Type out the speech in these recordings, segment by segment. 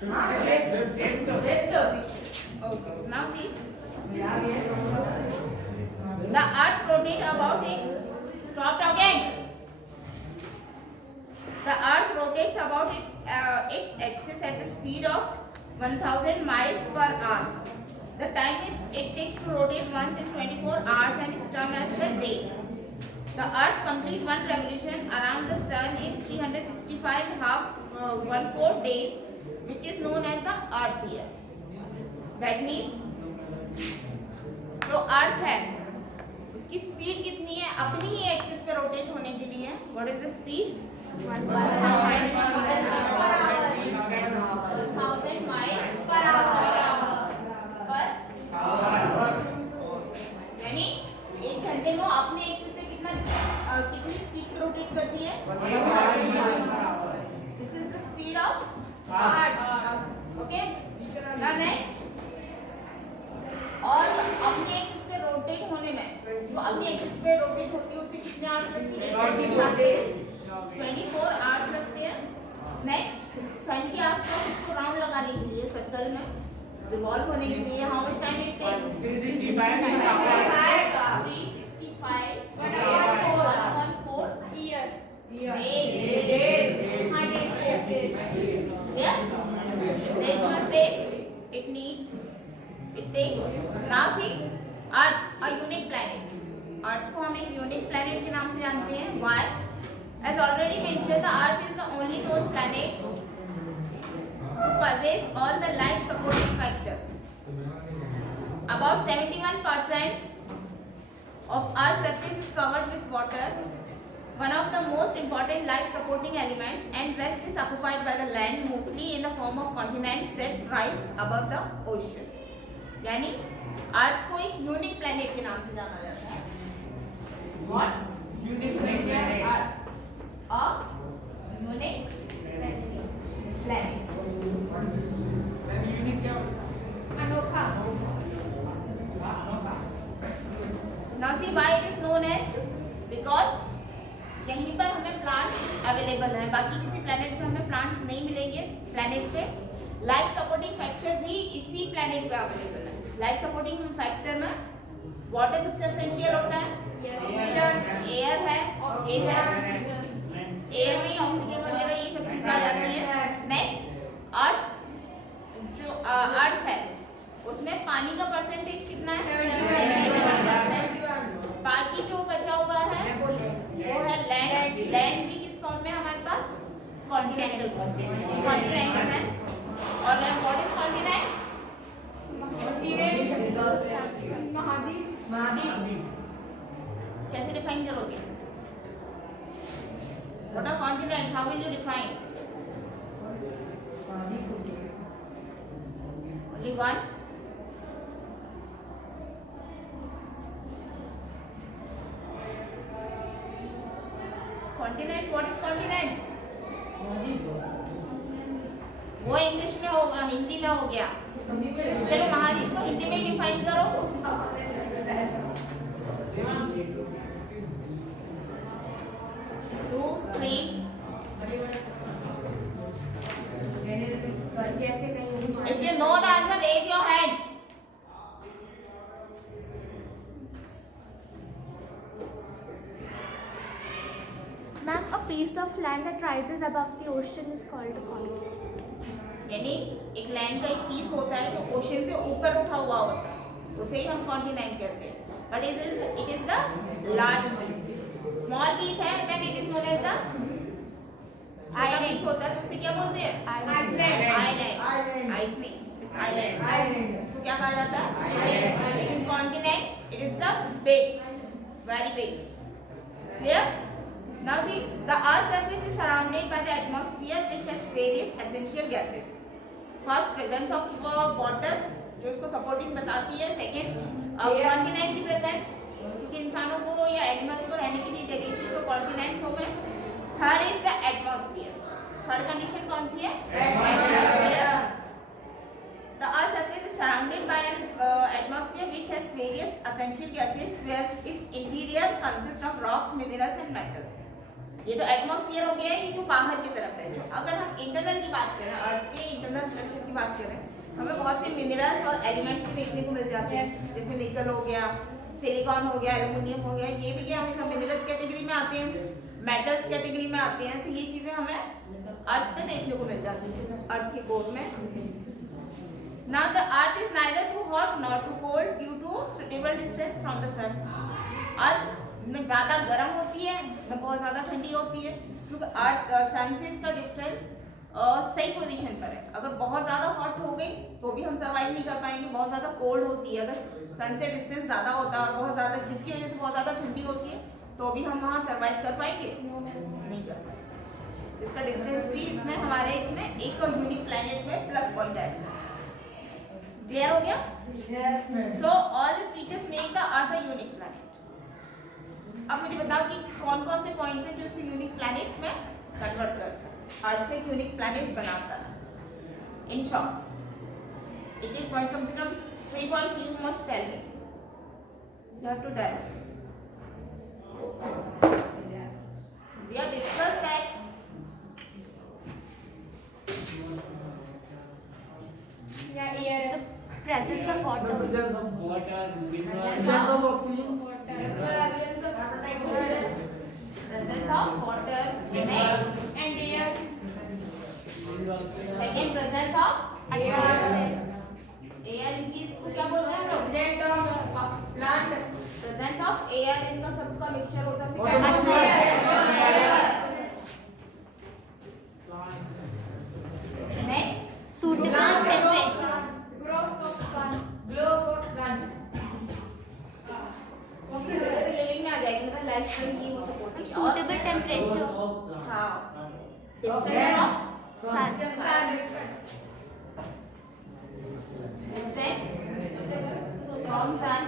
fifth position. Okay. Now see. The earth rotates about its. Stop talking. The earth rotates about its axis at a speed of 1000 miles per hour. The time it takes to rotate once is 24 hours and is termed as the day. The earth completes one revolution around the sun in 365.5 days, which is known as the earth year. That means जो अर्थ है उसकी speed कितनी है अपनी ही axis पे rotate होने के लिए. What is the speed? 1000 miles per hour. यानी एक घंटे में अपने एक्सिस पे कितना कितनी स्पीड से रोटेट करती है? 1000 miles. This is the speed of earth. Okay. Now next. और अपनी एक्सिस पे रोटेट होने में जो अपनी एक्सिस पे रोटेट होती है उसे कितने आवर्स लगते हैं? 24 आवर्स लगते हैं. नेक्स्ट, सन के आसपास इसको राउंड लगाने के लिए सर्कल में रिवॉल्व होने के लिए how much time it takes? 365 year it takes. Now see, Earth, a unique planet. Earth को हम एक unique planet के नाम से जानते हैं. Why? As already mentioned, the Earth is the only known planet who possess all the life supporting factors. About 71% of Earth's surface is covered with water, one of the most important life supporting elements, and rest is occupied by the land, mostly in the form of continents that rise above the ocean. यानी अर्थ को एक unique planet के नाम से जाना जाता है. What? Unique planet. Earth a unique planet. Unique क्या होता है? अनोखा. Now see why it is known as? Because यहीं पर हमें प्लांट्स अवेलेबल हैं. बाकी किसी प्लैनेट पे हमें प्लांट्स नहीं मिलेंगे. प्लैनेट पे लाइफ सपोर्टिंग फैक्टर भी इसी प्लैनेट पे अवेलेबल है. लाइफ सपोर्टिंग फैक्टर में वाटर सबसे एसेंशियल होता है. एयर है. एयर में ऑक्सीजन वगैरह ये सब चीजें आ जाती हैं. नेक्स्ट, अर्थ जो अर्थ है उसमें पानी का परसेंटेज कितना है? 71%. बाकी जो बचा हुआ है वो है लैंड. लैंड भी किस फॉर्म में हमारे पास? कॉन्टिनेंट्स है. और व्हाट इज कॉन्टिनेंट्स? महाद्वीप. कैसे डिफाइन करोगे? What are continents? How will you define? Only one. Continent. What is continent? वो इंग्लिश में होगा, हिंदी में हो गया. चलो महाद्वीप को हिंदी में डिफाइन करो. 2, 3. If you know the answer, raise your hand. Ma'am, a piece of land that rises above the ocean is called a continent. यानी एक लैंड का एक पीस होता है जो ओशन से ऊपर उठा हुआ होता है, उसे ही हम कॉन्टिनेंट कहते हैं. But it is the large piece. Small piece है then it is known as the island. होता है तो उसे क्या बोलते हैं? आइलैंड. आइस नहीं, इट्स आइलैंड. उसको क्या कहा जाता है? आइलैंड. लेकिन continent it is the big, very big. Clear? Now see, the Earth's surface is surrounded by the atmosphere which has various essential gases. First, presence of water जो इसको supporting बताती है. सेकेंड, कॉन्टिनेंट की presence, क्योंकि इंसानों को या animals को रहने के लिए जगह चाहिए तो कॉन्टिनेंट्स हो गए. Third is the atmosphere. Third condition कौन सी है? Atmosphere. The Earth's surface is surrounded by an atmosphere which has various essential gases, whereas its interior consists of rocks, minerals and metals. ये तो एटमॉस्फेयर हो गया है, ये जो बाहर की तरफ है. जो अगर हम इंटरनल की बात करें, अर्थ के इंटरनल स्ट्रक्चर की बात करें, हमें बहुत से मिनरल्स और एलिमेंट्स भी देखने को मिल जाते हैं, जैसे निकल हो गया, सिलिकॉन हो गया, एल्युमिनियम हो गया, ये भी क्या हम सब मिनरल्स कैटेगरी में आते हैं, मेटल्स कैटेगरी में आते हैं। तो ये चीजें हमें अर्थ पे देखने को मिल जाती है, अर्थ के कोर में। Now the earth is neither too hot nor too cold due to suitable distance from the sun. अर्थ न ज़्यादा गर्म होती है न बहुत ज़्यादा ठंडी होती है, क्योंकि अर्थ सन से इसका डिस्टेंस सही पोजीशन पर है। अगर बहुत ज़्यादा हॉट हो गई तो भी हम सर्वाइव नहीं कर पाएंगे, बहुत ज़्यादा कोल्ड होती है, अगर सन से डिस्टेंस ज़्यादा होता है और बहुत ज़्यादा जिसकी वजह से बहुत ज़्यादा ठंडी होती है तो भी हम वहाँ सर्वाइव कर पाएंगे, नहीं कर पाएंगे। इसका डिस्टेंस भी इसमें हमारे इसमें एक यूनिक प्लैनेट में प्लस पॉइंट है। क्लियर हो गया? So all this features make the earth a unique planet. अब मुझे बताओ कि कौन कौन से पॉइंट्स हैं जो इसको यूनिक प्लैनेट में कन्वर्ट करता है, अर्थ को एक यूनिक प्लैनेट बनाता है। इन शॉर्ट एक एक पॉइंट, कम से कम 3 points you must tell me, you have to tell. We have discussed that The presence of water. Presence of water, minerals, presence of oxygen, presence of water, next and air, second presence of air, air इनकी इसको क्या बोलते हैं हम लोग? Plant. presence of air इनका सबका mixture होता है, उसे क्या बोलते हैं? Next Suitable temperature. लिविंग में आ जाएगी, मतलब लाइफ स्टाइल की वो सपोर्ट करेगी। Suitable temperature. हाँ, distance from Sun. Distance from sun.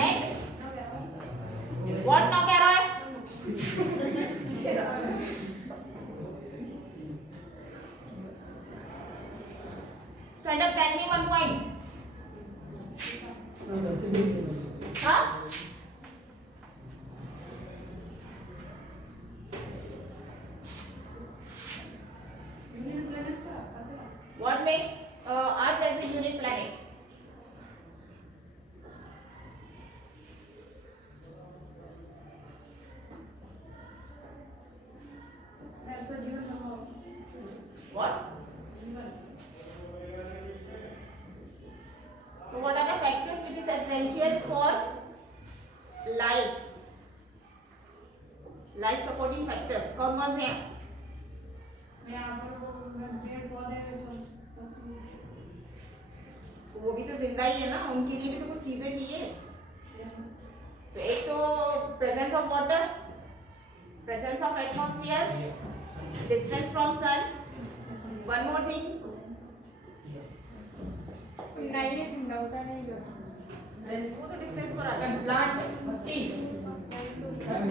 Next what now कह रहा है? Stand up, tell me 1 point. हाँ, what makes Earth as a unique planet? What? So what are the factors which is essential for life? Life supporting factors कौन कौन से हैं? वो भी तो जिंदा ही है ना, उनके लिए भी तो कुछ चीजें चाहिए। तो एक तो presence of water, presence of atmosphere, distance from sun, one more thing, नहीं ठंडा होता नहीं वो तो डिस्टेंस पर आ गया। Plant,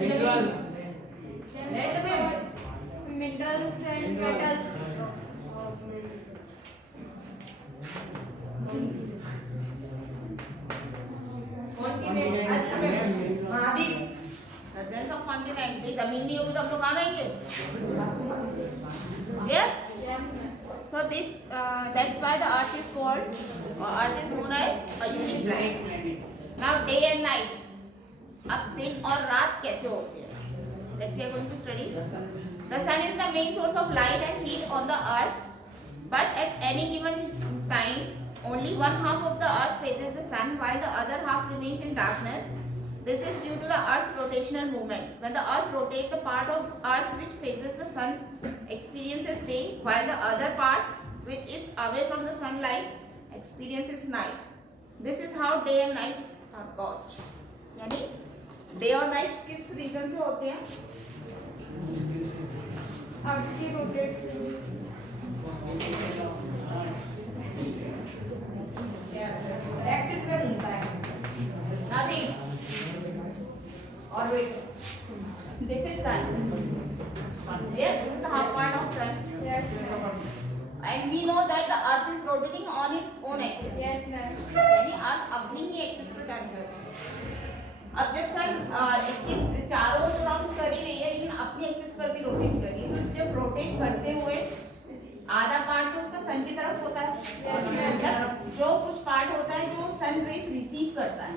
minerals, minerals and metals. Presence of continent, भी जमीन नहीं होगी तो हम लोग कहाँ रहेंगे? Clear? So this that's why the earth is called earth is known as a unique planet. Now day and night, अब दिन और रात कैसे होते हैं? Let's we are going to study. The sun is the main source of light and heat on the earth, but at any given time, only one half of the earth faces the sun, while the other half remains in darkness. This is due to the earth's rotational movement. When the earth rotates, the part of earth which faces the sun experiences day, while the other part which is away from the sunlight experiences night. This is how day and nights are caused. यानी day और night किस reason से होते हैं? अर्थ की rotate axis में घूमता है, nothing orbit. This is sun. Yes, this is the half part of sun. Yes, And we know that the earth is rotating on its own axis. yes, ma'am. यानी अर्थ अपनी ही axis पर turn कर रही है। अब जब सन इसके चारों ओर राउंड कर ही रही है, लेकिन अपनी एक्सिस पर भी रोटेट कर रही है, तो जब रोटेट करते हुए मतलब जो कुछ पार्ट होता है जो सन रेस रिसीव करता है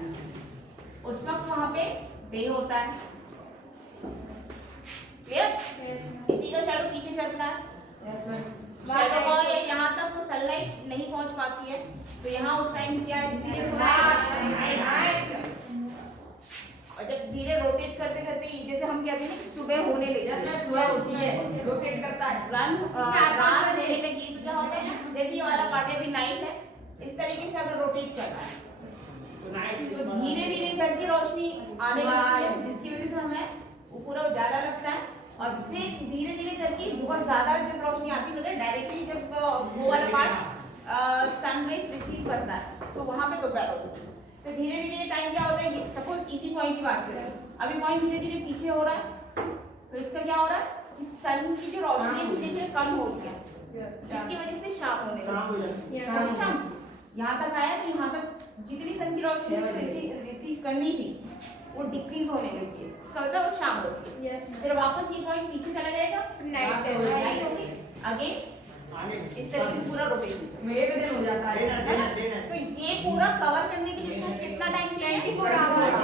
उस वक्त वहां पे डे होता है। क्लियर? इसी का शैडो पीछे चलता है। शैडो को यहाँ तक वो सनलाइट नहीं पहुंच पाती है तो यहाँ उस टाइम क्या एक्सपीरियंस होता है। और जब धीरे रोटेट करते करते जैसे हम कहते हैं ना सुबह होने लगी, सुबह होती है, रोटेट करता है, रात होने लगी तो क्या होता है जैसे ये हमारा पार्ट अभी नाइट है इस तरीके से अगर रोटेट कर रहा है तो धीरे धीरे करके रोशनी आने लगती है जिसकी वजह से हमें वो पूरा उजाला लगता है और फिर धीरे धीरे करके बहुत ज्यादा जब रोशनी आती है मतलब डायरेक्टली जब वो वाला पार्ट सन रेस रिसीव करता है तो वहां पे दोपहर होती है। तो धीरे धीरे टाइम क्या होता है सपोज इसी पॉइंट की बात करें अभी पॉइंट धीरे धीरे पीछे हो रहा है तो इसका क्या हो रहा है कि सन की जो रोशनी है धीरे धीरे कम हो गया जिसकी वजह से शाम होने लगी। शाम यहाँ तक आया तो यहाँ तक जितनी सन की रोशनी उसको रिसीव करनी थी वो डिक्रीज होने लगी है इसका मतलब अब शाम होगी फिर वापस ये पॉइंट पीछे चला जाएगा नाइट होगी अगेन इस तरह से पूरा रोटेशन एक दिन हो जाता है। तो ये पूरा कवर करने के लिए इसको कितना टाइम चाहिए 24 आवर्स।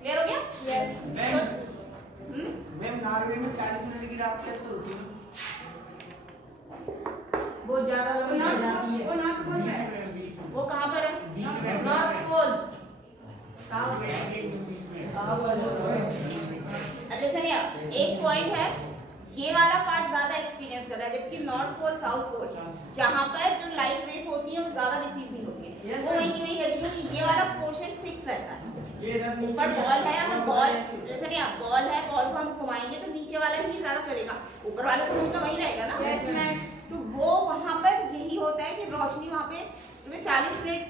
क्लियर हो गया? यस मैम नॉर्वे में 40 मिनट की रात कैसे होती है? बहुत ज्यादा लंबी हो जाती है। वो नॉर्थ पोल है। वो कहाँ पर है? नॉर्थ पोल अब जैसे नहीं एक पॉइंट है ये वाला पार्ट ज्यादा एक्सपीरियंस कर रहा है जबकि नॉर्थ पोल साउथ पोल जहाँ पर जो लाइट रेस होती है वो ज्यादा रिसीव नहीं होती है वो वही की वही रहती है कि ये वाला पोर्शन फिक्स रहता है। ऊपर बॉल है अगर बॉल जैसे नहीं बॉल है बॉल को हम घुमाएंगे तो नीचे वाला ही ज्यादा करेगा ऊपर वाला तो उनका वही रहेगा ना। Yes ma'am. तो वो वहाँ पर यही होता है कि रोशनी वहाँ पे तुम्हें 40 मिनट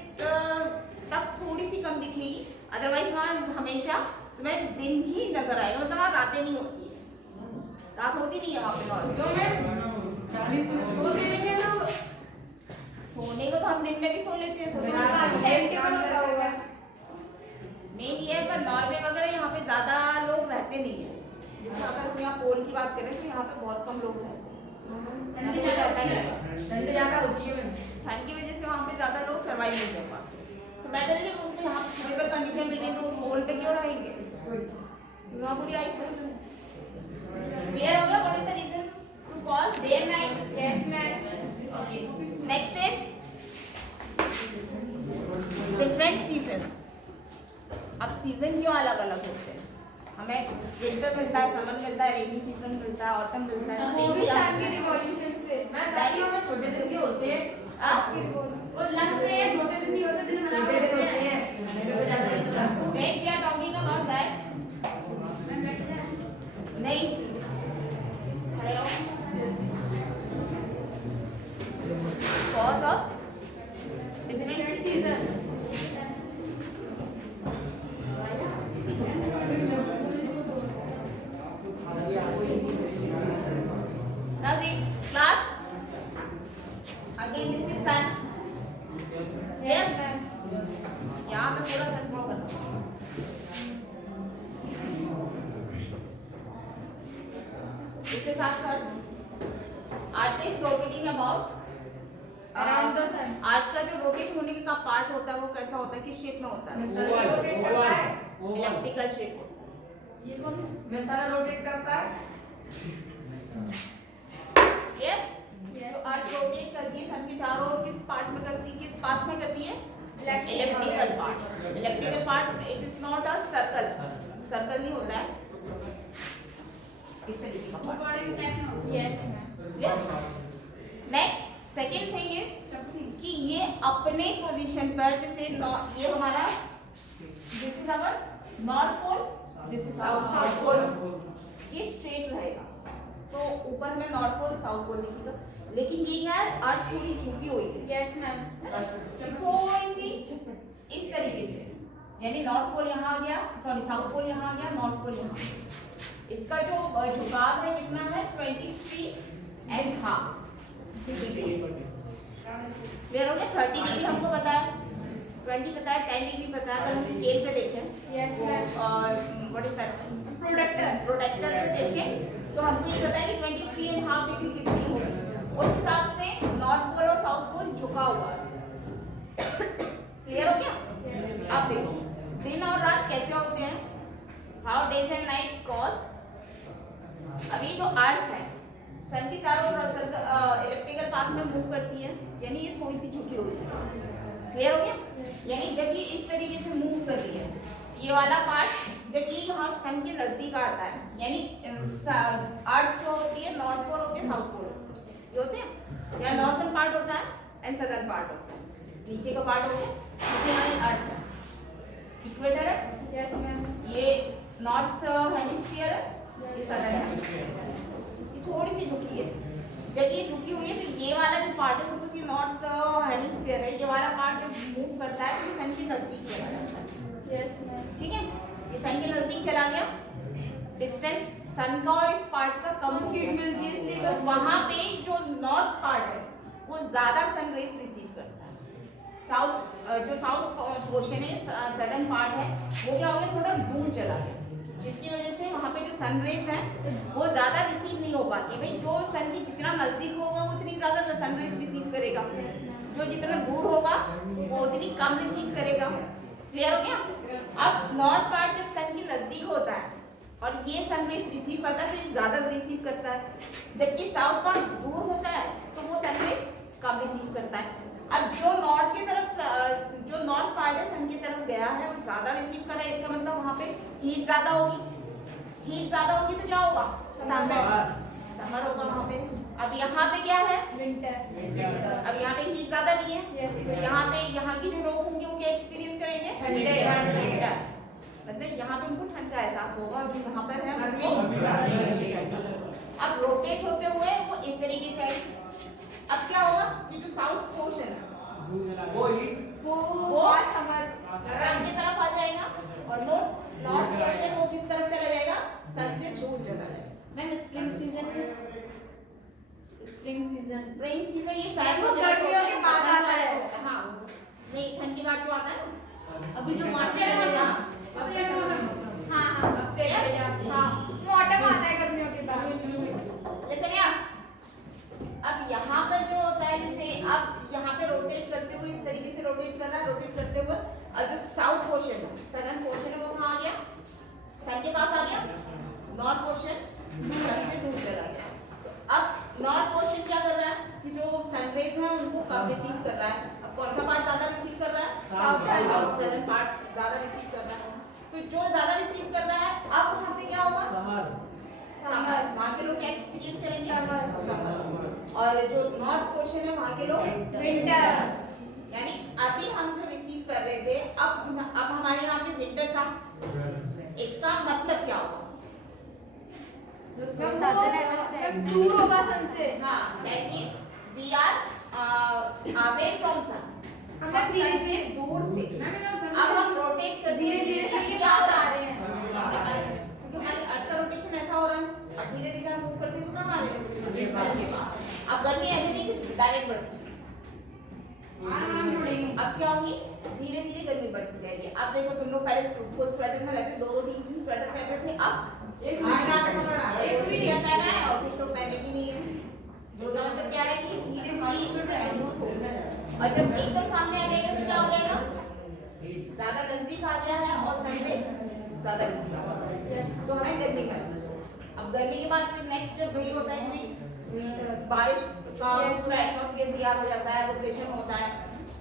तक थोड़ी सी कम दिखेगी अदरवाइज वहाँ हमेशा तुम्हें दिन ही नजर आएगा मतलब वहाँ रातें नहीं होती है रात होती नहीं है वहाँ पे। क्यों मैम 40 मिनट सो लेंगे ना सोने को तो हम दिन में भी सो लेते हैं सोने टाइम टेबल होता होगा। मेन ये है पर नॉर्वे वगैरह यहाँ पे ज्यादा लोग रहते नहीं है जैसे अगर हम यहाँ पोल की बात करें तो यहाँ पे बहुत कम लोग रहते हैं ठंडी ज्यादा होती है मैम। ठंड की वजह से वहाँ पे ज्यादा लोग सर्वाइव नहीं कर पाते तो बेटर है जब उनको यहाँ सुटेबल कंडीशन मिल रही है तो पोल पे क्यों रहेंगे यहाँ पूरी आइस है। क्लियर हो गया what is the reason to cause day and night? Yes ma'am. Okay next is different seasons. अब सीजन क्यों अलग अलग होते हैं हमें विंटर मिलता है समर मिलता है रेनी सीजन मिलता है ऑटम मिलता है वो भी सन के रिवॉल्यूशन से। मैं सर्दियों में छोटे दिन के होते हैं। आपके रिवॉल्यूशन और लगते हैं छोटे दिन नहीं होते दिन में छोटे दिन होते हैं। मेरे को ज्यादा नहीं पता। When we are talking about that नहीं खड़े रहो cause of different season. now see class again this is sun yes ma'am. यहाँ पे पूरा सन ड्रॉ करना इसके साथ साथ earth is rotating about around the sun. Earth का जो रोटेट होने का पार्ट होता है वो कैसा होता है किस शेप में होता है? रोटेट करता है। इलेप्टिकल शेप होता है। ये कौन मैं सारा रोटेट करता है। क्लियर? तो अर्थ रोटेट करती है सन के चारों ओर किस पार्ट में करती है किस पाथ में करती है? Elliptical part. Elliptical part it is not a circle circle नहीं होता है इस तरीके का part. Yes ma'am. Next second thing is कि ये अपने पोजीशन पर जैसे ये हमारा this is our north pole this is south pole ये स्ट्रेट रहेगा तो ऊपर में नॉर्थ पोल साउथ पोल दिखेगा लेकिन ये क्या है अर्थ थोड़ी झुकी हुई है यस मैम। थोड़ी सी इस तरीके से यानी नॉर्थ पोल यहाँ आ गया सॉरी साउथ पोल यहाँ आ गया नॉर्थ पोल यहाँ आ गया। इसका जो झुकाव है कितना है 23.5 क्लियर हो गया 30 डिग्री हमको पता है 20 पता है 10 डिग्री पता है अगर हम स्केल पे देखें यस मैम। और व्हाट इज दैट प्रोडक्टर। प्रोटेक्टर पे देखें तो हमको ये पता है कि 23.5 डिग्री कितनी होगी, उस हिसाब से नॉर्थ पोल और साउथ पोल झुका हुआ है। क्लियर हो गया? अब देखो दिन और रात कैसे होते हैं, how days and night cause. अभी जो अर्थ है सन के चारों ओर इलेक्ट्रिकल पाथ में मूव करती है, यानी ये थोड़ी सी झुकी हुई है। क्लियर हो गया? यानी जब ये इस तरीके से मूव कर रही है, ये वाला पार्ट जब ये यहाँ सन के नजदीक आता है, यानी अर्थ जो होती है नॉर्थ पोल होती है, साउथ पोल ये होते हैं, या नॉर्थन पार्ट होता है एंड सदर्न पार्ट होता है। नीचे का पार्ट हो गया जैसे हमारी अर्थ है, इक्वेटर है, यस मैम, ये नॉर्थ हेमिस्फीयर है, ये सदर्न हेमिस्फीयर है, ये थोड़ी सी झुकी है। जब ये झुकी हुई है तो ये वाला जो पार्ट है, सपोज ये नॉर्थ हेमिस्फीयर है, ये वाला पार्ट जब मूव करता है तो ये सन के नजदीक चला जाता है। Yes ma'am. ठीक है, ये सन के नजदीक चला गया, डिस्टेंस सन का और इस पार्ट का कम हो हीट मिलती है गया, इसलिए तो वहां पे जो नॉर्थ पार्ट है वो ज्यादा सन रेस रिसीव करता है। साउथ जो साउथ पोर्शन है, सदर्न पार्ट है, वो क्या हो गया, थोड़ा दूर चला गया, जिसकी वजह से वहाँ पे जो सन रेस है वो ज्यादा रिसीव नहीं हो पाती। भाई जो सन के जितना नजदीक होगा वो उतनी ज्यादा सन रेस रिसीव करेगा, जो जितना दूर होगा वो उतनी कम रिसीव करेगा। क्लियर हो गया? अब नॉर्थ पार्ट जब सन के नजदीक होता है और ये सन रेस रिसीव करता है तो ये ज्यादा रिसीव करता है, जबकि साउथ पार्ट दूर होता है तो वो सन रेस कम रिसीव करता है। अब जो नॉर्थ की तरफ जो नॉर्थ पार्ट है सन की तरफ गया है वो ज्यादा रिसीव कर रहा है, इसका मतलब वहाँ पे हीट ज्यादा होगी, हीट ज्यादा होगी तो क्या होगा, समर होगा वहाँ पे। अब यहाँ पे क्या है, विंटर। अब यहाँ पे हीट ज्यादा नहीं है, तो यहाँ पे यहाँ की जो लोग होंगे वो क्या एक्सपीरियंस करेंगे, ठंडे। मतलब यहाँ पे उनको ठंड का एहसास होगा, और जो यहाँ पर है उनको। अब रोटेट होते हुए वो इस तरीके से आएगी। अब क्या होगा, ये जो साउथ पोर्शन है वो समर सन की तरफ आ जाएगा, और नॉर्थ पोर्शन वो किस तरफ चला जाएगा, सन से दूर चला जाएगा। मैम स्प्रिंग सीजन में, स्प्रिंग सीजन ये फैन वो गर्मियों के बाद आता है। हाँ, नहीं ठंड के बाद जो आता है ना, अभी जो मार्च मॉडल लगेगा। हाँ हाँ हाँ, ऑटम आता है गर्मियों के बाद। जैसे क्या, अब यहाँ पर जो होता है, जैसे अब यहाँ पे रोटेट करते हुए इस तरीके से रोटेट कर रहा है, रोटेट करते हुए, और जो साउथ पोर्शन है, सदर्न पोर्शन है, वो कहाँ आ गया, सन के पास आ गया, नॉर्थ पोर्शन सन से दूर चला गया। अब नॉर्थ पोर्शन क्या कर रहा है कि जो सनरेज है उनको कम रिसीव कर रहा है। अब कौन सा पार्ट ज्यादा रिसीव कर रहा है, साउथ सदर्न पार्ट ज्यादा रिसीव कर रहा है। तो जो ज्यादा रिसीव कर रहा है, अब वहाँ पे क्या होगा, समर, वहाँ के लोग क्या एक्सपीरियंस करेंगे, समर। और जो नॉर्थ पोर्शन है वहाँ के लोग विंटर। यानी अभी हम जो रिसीव कर रहे थे, अब हमारे यहाँ पे विंटर था, इसका मतलब क्या होगा, दूर होगा सन से। हाँ, that means we are away from sun, हमें धीरे से दूर से। अब हम रोटेट कर धीरे-धीरे सन के पास आ रहे हैं। क्योंकि हमारी अर्थ का रोटेशन ऐसा हो रहा है, अब धीरे धीरे हम मूव करते हुए कहाँ आ रहे हैं, सन के पास। अब गर्मी ऐसे नहीं कि डायरेक्ट बढ़ती, अब क्या होगी, धीरे धीरे गर्मी बढ़ती जाएगी। अब देखो तुम लोग पहले फुल स्वेटर में रहते, 2-3 स्वेटर पहनते थे, अब एक भी क्या पहना है, और कुछ लोग पहने भी नहीं है। इसका मतलब क्या है कि धीरे धीरे ये चीजें रिड्यूस हो रही है, और जब एकदम सामने आ जाएगा तो क्या हो जाएगा, ज्यादा नजदीक आ गया है और सनरेज ज्यादा रिसीव होगा, तो हमें गर्मी महसूस होगी। अब गर्मी के बाद फिर नेक्स्ट स्टेप वही होता है कि बारिश का एटमॉस्फेयर तैयार हो जाता है, रोटेशन होता है,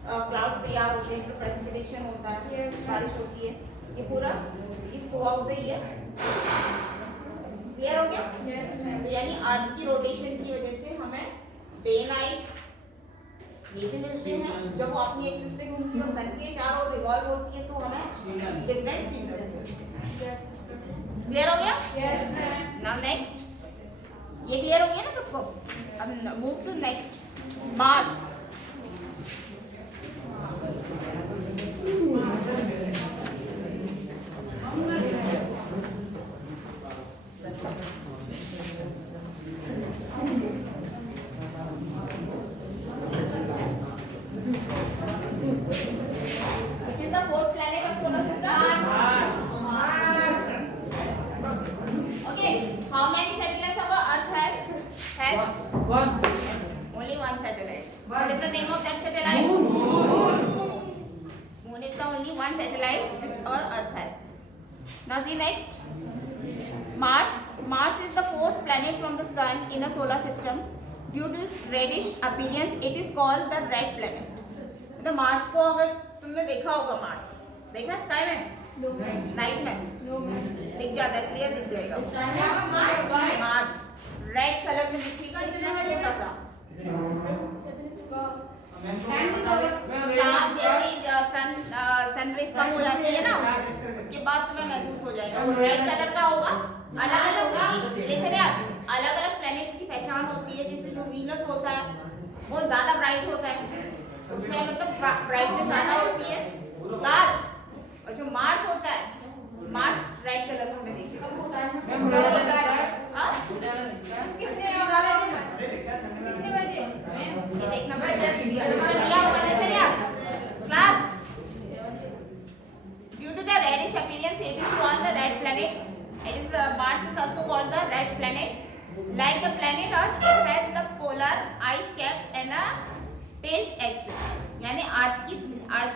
क्लाउड्स तैयार होते हैं, फिर प्रेसिपिटेशन होता है, बारिश होती है, ये पूरा ये through out the year. Clear हो गया? तो यानी अर्थ की रोटेशन की वजह से हमें डे नाइट ये भी मिलते हैं, जब वो अपनी एक्सिस पे घूमती है और सन के चारों ओर रिवॉल्व होती है, तो हमें डिफरेंट सीजन्स मिलते हैं। क्लियर हो गया? नाउ नेक्स्ट, ये क्लियर हो गया ना सबको? अब move to next, Mars. Which is the fourth planet of solar system? Mars. Okay. How many satellites are has One. only one satellite. What is the name of that satellite? Moon is the only one satellite which our Earth has. Now see next. Mars is the fourth planet from the sun in the solar system. Due to its reddish appearance, it is called the red planet. तो Mars को अगर तुमने देखा होगा, Mars देखा sky में, night में दिख जाता है, क्लियर दिख जाएगा. मार्स रेड कलर में दिखेगा, इतना छोटा सा. शाम जैसे सन रेस कम हो जाती है ना, उसके बाद तुम्हें महसूस हो जाएगा वो रेड कलर का होगा. अलग अलग प्लैनेट्स की पहचान होती है. जैसे जो वीनस होता है वो ज्यादा ब्राइट होता है, उसमें मतलब ब्राइटनेस ज्यादा होती है प्लस. और जो मार्स होता है, मार्स रेड कलर में हमें दिखेगा. कितने बजे ये देखना पड़ेगा. क्या होगा जैसे class. Due to the reddish appearance, it is called the red planet. Mars is also called the red planet. Like the planet Earth, it has the polar ice caps and a tilt axis. यानी अर्थ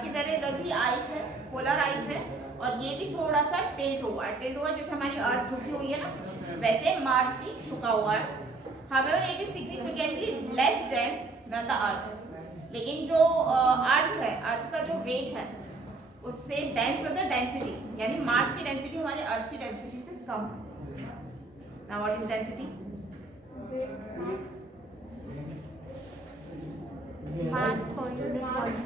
की तरह इधर भी ice है, polar ice है, और ये भी थोड़ा सा टिल्ट हुआ है. टिल्ट हुआ जैसे हमारी अर्थ झुकी हुई है ना, वैसे मार्स भी झुका हुआ है. However, it is significantly less dense than the Earth. लेकिन जो अर्थ है, अर्थ का जो वेट है उससे डेंस मतलब डेंसिटी, यानी मार्स की डेंसिटी हमारी अर्थ की डेंसिटी से कम है. Now what is density? Mass per unit volume.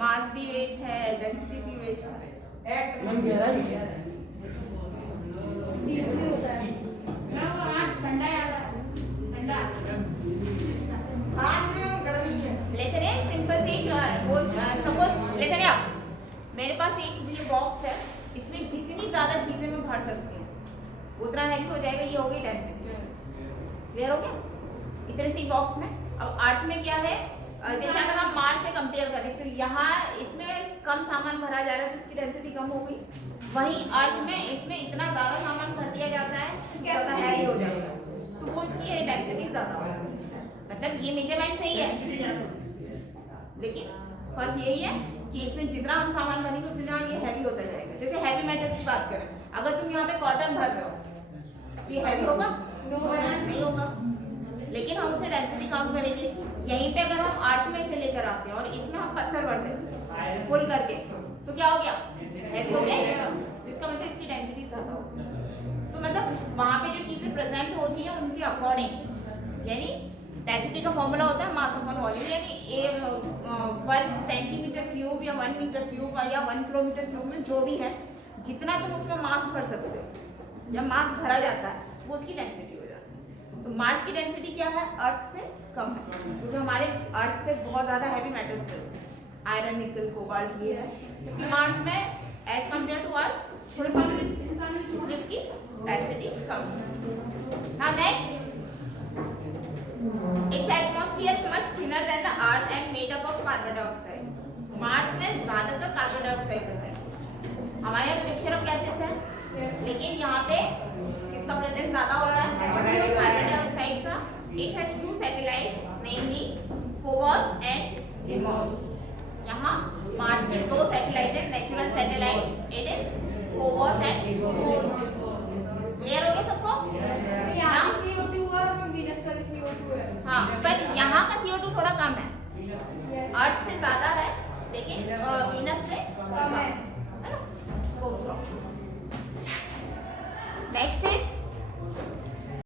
मास भी वेट है, डेंसिटी भी वेट है. लेसन है सिंपल सी. सपोज लेसन है, मेरे पास एक ये बॉक्स है, इसमें जितनी ज्यादा चीजें मैं भर सकती हूँ उतना हैवी हो जाएगा. ये हो गई डेंसिटी. क्लियर हो गया? इतने सी बॉक्स में. अब अर्थ में क्या है, जैसे अगर हम मार्स से कंपेयर करें तो यहाँ इसमें कम सामान भरा जा रहा है तो इसकी डेंसिटी कम हो गई. वहीं अर्थ में इसमें इतना ज्यादा सामान भर दिया जाता है, ज्यादा हैवी हो जाएगा, तो वो इसकी डेंसिटी ज्यादा होगी. मतलब ये मेजरमेंट सही है, लेकिन फर्क यही है कि इसमें जितना हम सामान भरेंगे उतना ये हैवी होता जाएगा. जैसे हैवी मेटल्स की बात करें, अगर तुम यहाँ पे कॉटन भर रहे हो तो ये हैवी होगा? नहीं होगा. लेकिन हम उसे डेंसिटी काउंट करेंगे. यहीं पे अगर हम अर्थ में से लेकर आते हैं और इसमें हम पत्थर भर दें फुल करके, तो क्या हो गया? हैवी हो गया. इसका मतलब इसकी डेंसिटी ज्यादा होगी. तो मतलब वहाँ पे जो चीजें प्रेजेंट होती है उनके अकॉर्डिंग, यानी डेंसिटी का फॉर्मूला होता है मास अपॉन वॉल्यूम. यानी 1 सेंटीमीटर क्यूब या 1 मीटर क्यूब या 1 किलोमीटर क्यूब में जो भी है, जितना तुम उसमें मास भर सकते हो, जब मास भरा जाता है वो उसकी डेंसिटी हो जाती है. तो मार्स की डेंसिटी क्या है? अर्थ से कम है, क्योंकि हमारे अर्थ पे बहुत ज्यादा हैवी मेटल्स है, आयरन, निकल, कोबाल्ट ये है. क्योंकि मार्स में एज कम्पेयर टू अर्थ थोड़ी कम है, इसलिए उसकी डेंसिटी कम है. Now next, its atmosphere much thinner than the earth and made up of carbon dioxide. Mars में ज्यादातर कार्बन डाइऑक्साइड प्रेजेंट है. हमारे यहाँ मिक्सचर ऑफ गैसेस है, लेकिन यहाँ पे किसका प्रेजेंस ज्यादा होता है? कार्बन डाइऑक्साइड का. It has 2 satellites, namely Phobos and Deimos. यहाँ मार्स के 2 सैटेलाइट है, natural satellite. It is Phobos and Deimos. Clear हो गया सबको? यहाँ CO2 और वीनस का भी CO2 है. हाँ, पर यहाँ का CO2 थोड़ा कम है, अर्थ से ज्यादा है, लेकिन वीनस से कम है ना. Next is